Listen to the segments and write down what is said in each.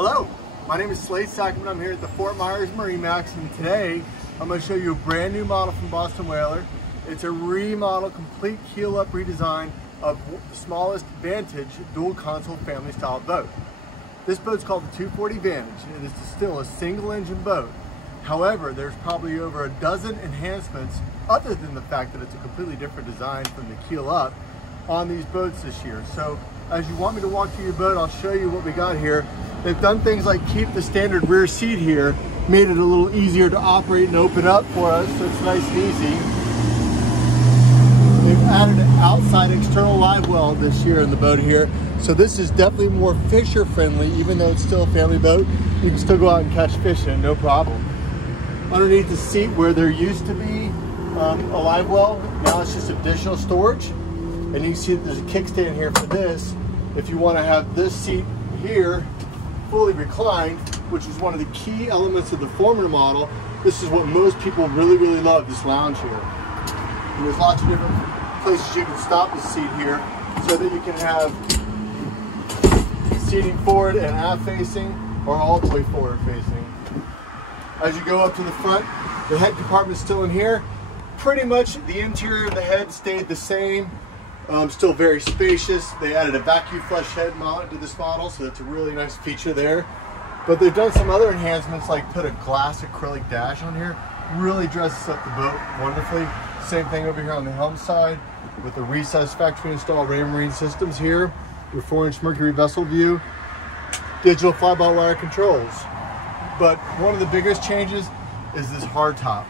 Hello, my name is Slade Sackman. I'm here at the Fort Myers MarineMax, and today I'm going to show you a brand new model from Boston Whaler. It's a remodel, complete keel-up redesign of the smallest Vantage dual console family style boat. This boat's called the 240 Vantage, and it is still a single engine boat. However, there's probably over a dozen enhancements other than the fact that it's a completely different design from the keel up on these boats this year. So as you want me to walk through your boat, I'll show you what we got here. They've done things like keep the standard rear seat here, made it a little easier to operate and open up for us, so it's nice and easy. They've added an outside external live well this year in the boat here, so this is definitely more fisher friendly. Even though it's still a family boat, you can still go out and catch fish in, no problem. Underneath the seat where there used to be a live well, now it's just additional storage. And you can see that there's a kickstand here for this. If you want to have this seat here fully reclined, which is one of the key elements of the former model, this is what most people really love, this lounge here. And there's lots of different places you can stop the seat here so that you can have seating forward and aft facing, or all the way forward facing. As you go up to the front, the head compartment is still in here. Pretty much the interior of the head stayed the same. Still very spacious. They added a vacuum flush head mount to this model, so that's a really nice feature there. But they've done some other enhancements, like put a glass acrylic dash on here. Really dresses up the boat wonderfully. Same thing over here on the helm side with the recessed factory installed Marine systems here. Your 4-inch Mercury vessel view. Digital fly-by-wire controls. But one of the biggest changes is this hardtop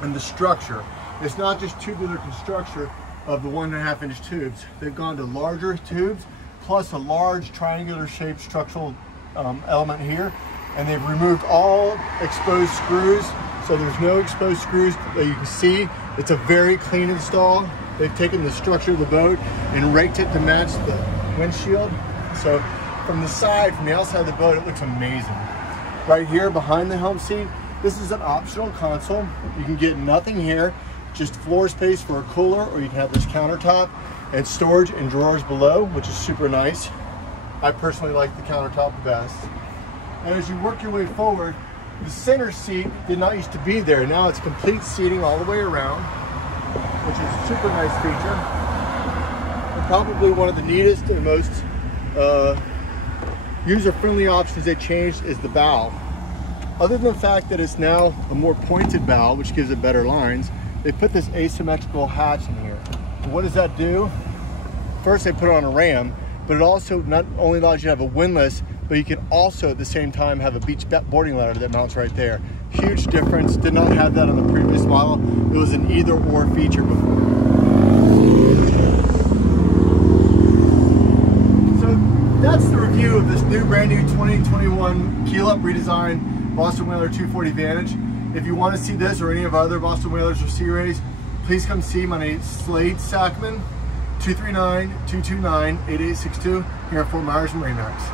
and the structure. It's not just tubular construction of the 1.5-inch tubes. They've gone to larger tubes plus a large triangular shaped structural element here, and they've removed all exposed screws, so there's no exposed screws that you can see. It's a very clean install. They've taken the structure of the boat and raked it to match the windshield, so from the side, from the outside of the boat, it looks amazing. Right here behind the helm seat, this is an optional console. You can get nothing here, just floor space for a cooler, or you can have this countertop and storage and drawers below, which is super nice. I personally like the countertop the best. And as you work your way forward, the center seat did not used to be there. Now it's complete seating all the way around, which is a super nice feature. And probably one of the neatest and most user-friendly options they changed is the bow. Other than the fact that it's now a more pointed bow, which gives it better lines, they put this asymmetrical hatch in here. And what does that do? First, they put it on a ram, but it also not only allows you to have a windlass, but you can also at the same time have a beach boarding ladder that mounts right there. Huge difference. Did not have that on the previous model. It was an either-or feature before. So that's the review of this new brand new 2021 keel up redesign Boston Whaler 240 Vantage. If you want to see this or any of our other Boston Whalers or Sea Rays, please come see my name, Slade Sackman, 239-229-8862 here at Fort Myers MarineMax.